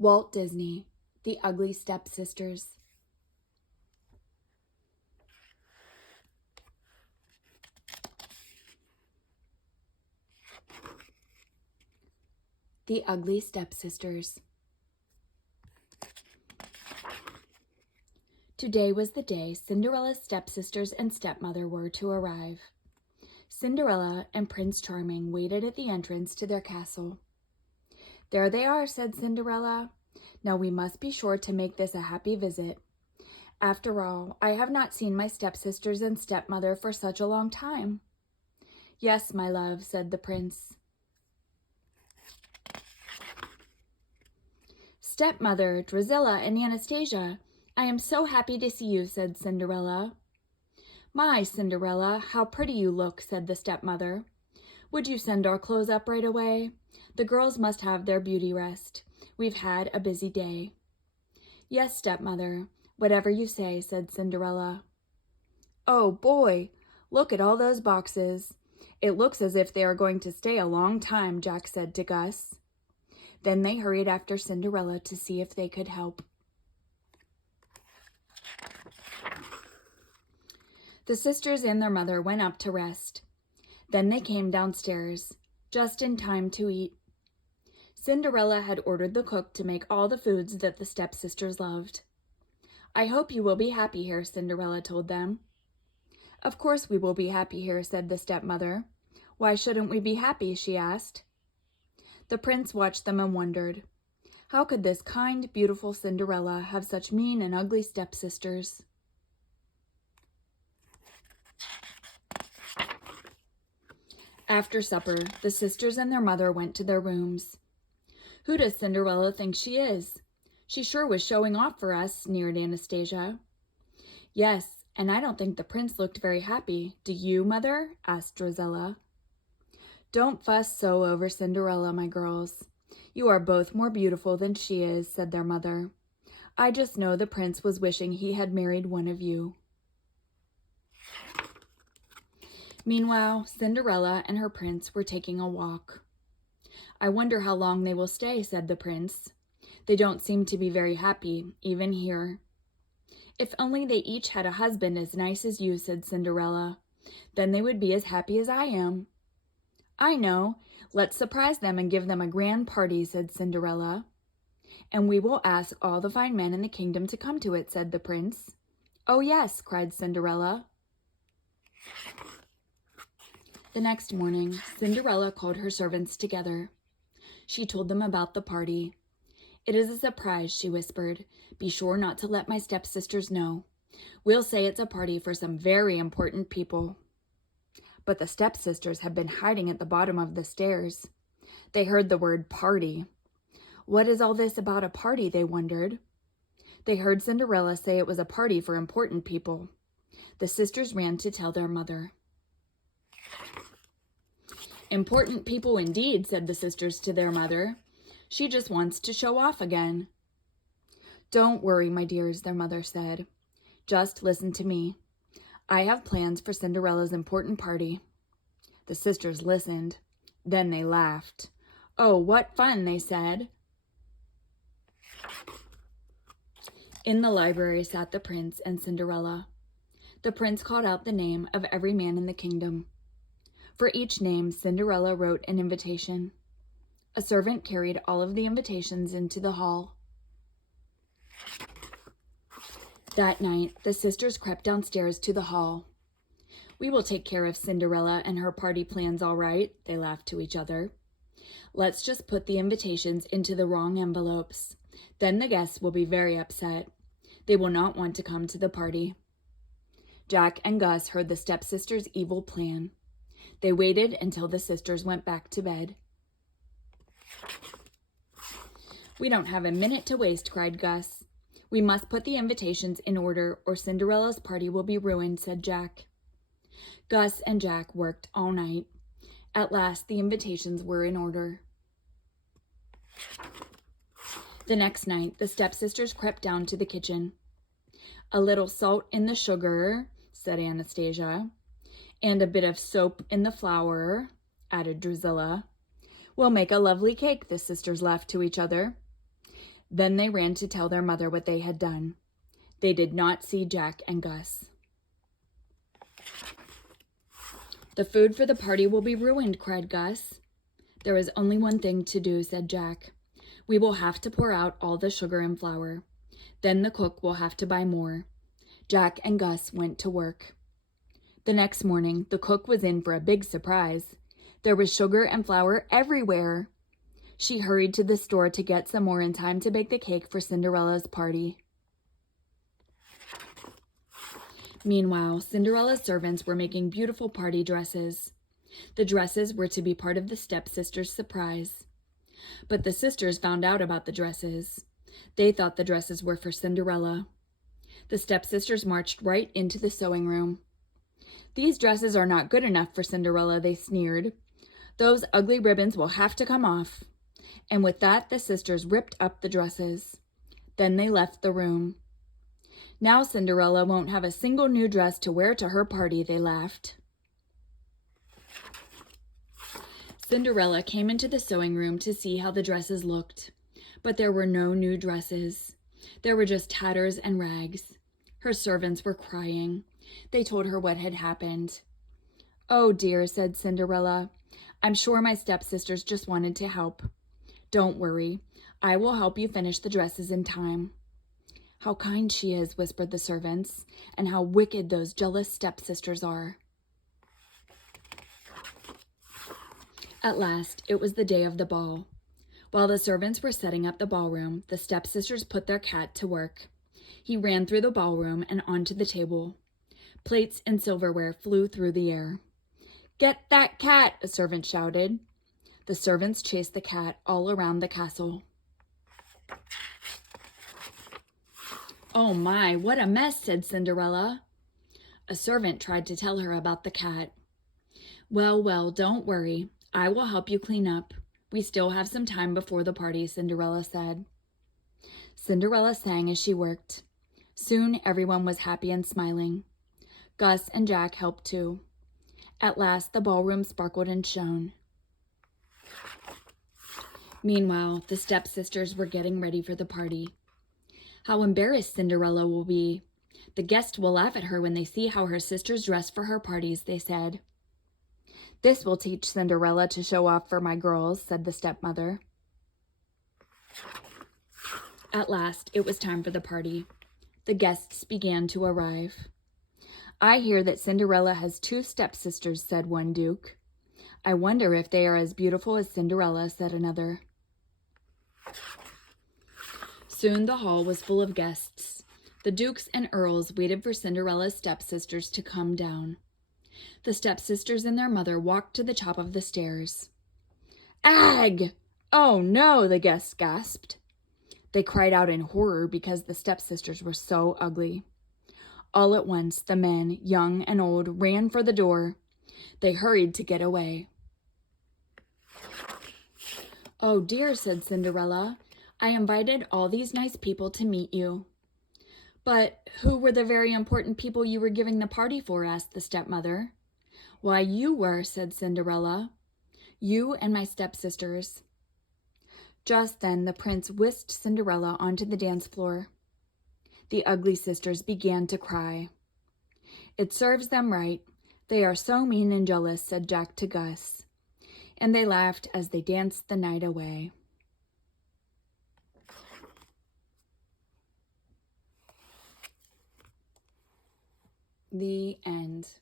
Walt Disney, The Ugly Stepsisters. The Ugly Stepsisters. Today was the day Cinderella's stepsisters and stepmother were to arrive. Cinderella and Prince Charming waited at the entrance to their castle. "There they are," said Cinderella. "Now we must be sure to make this a happy visit. After all, I have not seen my stepsisters and stepmother for such a long time." "Yes, my love," said the prince. "Stepmother, Drusilla, and Anastasia, I am so happy to see you," said Cinderella. "My, Cinderella, how pretty you look," said the stepmother. "Would you send our clothes up right away? The girls must have their beauty rest. We've had a busy day." "Yes, stepmother, whatever you say," said Cinderella. "Oh, boy, look at all those boxes. It looks as if they are going to stay a long time," Jack said to Gus. Then they hurried after Cinderella to see if they could help. The sisters and their mother went up to rest. Then they came downstairs, just in time to eat. Cinderella had ordered the cook to make all the foods that the stepsisters loved. "I hope you will be happy here," Cinderella told them. "Of course we will be happy here," said the stepmother. "Why shouldn't we be happy?" she asked. The prince watched them and wondered, how could this kind, beautiful Cinderella have such mean and ugly stepsisters? After supper, the sisters and their mother went to their rooms. "Who does Cinderella think she is? She sure was showing off for us," sneered Anastasia. "Yes, and I don't think the prince looked very happy. Do you, Mother?" asked Drusilla. "Don't fuss so over Cinderella, my girls. You are both more beautiful than she is," said their mother. "I just know the prince was wishing he had married one of you." Meanwhile, Cinderella and her prince were taking a walk. "I wonder how long they will stay," said the prince. "They don't seem to be very happy, even here." "If only they each had a husband as nice as you," said Cinderella. "Then they would be as happy as I am." "I know. Let's surprise them and give them a grand party," said Cinderella. "And we will ask all the fine men in the kingdom to come to it," said the prince. "Oh, yes," cried Cinderella. The next morning, Cinderella called her servants together. She told them about the party. "It is a surprise," she whispered. "Be sure not to let my stepsisters know. We'll say it's a party for some very important people." But the stepsisters had been hiding at the bottom of the stairs. They heard the word party. What is all this about a party, they wondered. They heard Cinderella say it was a party for important people. The sisters ran to tell their mother. "Important people indeed," said the sisters to their mother. "She just wants to show off again." "Don't worry, my dears," their mother said. "Just listen to me. I have plans for Cinderella's important party." The sisters listened. Then they laughed. "Oh, what fun," they said. In the library sat the prince and Cinderella. The prince called out the name of every man in the kingdom. For each name, Cinderella wrote an invitation. A servant carried all of the invitations into the hall. That night, the sisters crept downstairs to the hall. "We will take care of Cinderella and her party plans all right," they laughed to each other. "Let's just put the invitations into the wrong envelopes. Then the guests will be very upset. They will not want to come to the party." Jack and Gus heard the stepsisters' evil plan. They waited until the sisters went back to bed. "We don't have a minute to waste," cried Gus. "We must put the invitations in order or Cinderella's party will be ruined," said Jack. Gus and Jack worked all night. At last, the invitations were in order. The next night, the stepsisters crept down to the kitchen. "A little salt in the sugar," said Anastasia. "And a bit of soap in the flour," added Drusilla. "We'll make a lovely cake," the sisters laughed to each other. Then they ran to tell their mother what they had done. They did not see Jack and Gus. "The food for the party will be ruined," cried Gus. "There is only one thing to do," said Jack. "We will have to pour out all the sugar and flour. Then the cook will have to buy more." Jack and Gus went to work. The next morning, the cook was in for a big surprise. There was sugar and flour everywhere. She hurried to the store to get some more in time to bake the cake for Cinderella's party. Meanwhile, Cinderella's servants were making beautiful party dresses. The dresses were to be part of the stepsisters' surprise. But the sisters found out about the dresses. They thought the dresses were for Cinderella. The stepsisters marched right into the sewing room. "These dresses are not good enough for Cinderella," they sneered. "Those ugly ribbons will have to come off." And with that, the sisters ripped up the dresses. Then they left the room. "Now Cinderella won't have a single new dress to wear to her party," they laughed. Cinderella came into the sewing room to see how the dresses looked, but there were no new dresses. There were just tatters and rags. Her servants were crying. They told her what had happened. "Oh dear," said Cinderella. "I'm sure my stepsisters just wanted to help. Don't worry. I will help you finish the dresses in time." "How kind she is," whispered the servants, "and how wicked those jealous stepsisters are." At last, it was the day of the ball. While the servants were setting up the ballroom, the stepsisters put their cat to work. He ran through the ballroom and onto the table. Plates and silverware flew through the air. "Get that cat!" a servant shouted. The servants chased the cat all around the castle. "Oh my, what a mess," said Cinderella. A servant tried to tell her about the cat. Well, well, don't worry. I will help you clean up. We still have some time before the party," Cinderella said. Cinderella sang as she worked. Soon everyone was happy and smiling. Gus and Jack helped too. At last the ballroom sparkled and shone. Meanwhile, the stepsisters were getting ready for the party. "How embarrassed Cinderella will be. The guests will laugh at her when they see how her sisters dress for her parties," they said. "This will teach Cinderella to show off for my girls," said the stepmother. At last, it was time for the party. The guests began to arrive. "I hear that Cinderella has 2 stepsisters," said one duke. "I wonder if they are as beautiful as Cinderella," said another. Soon the hall was full of guests. The dukes and earls waited for Cinderella's stepsisters to come down. The stepsisters and their mother walked to the top of the stairs. "Ag! Oh no!" the guests gasped. They cried out in horror because the stepsisters were so ugly. All at once, the men, young and old, ran for the door. They hurried to get away. "Oh dear," said Cinderella. "I invited all these nice people to meet you." "But who were the very important people you were giving the party for?" asked the stepmother. "Why, you were," said Cinderella. "You and my stepsisters." Just then the prince whisked Cinderella onto the dance floor. The ugly sisters began to cry. "It serves them right. They are so mean and jealous," said Jack to Gus. And they laughed as they danced the night away. The end.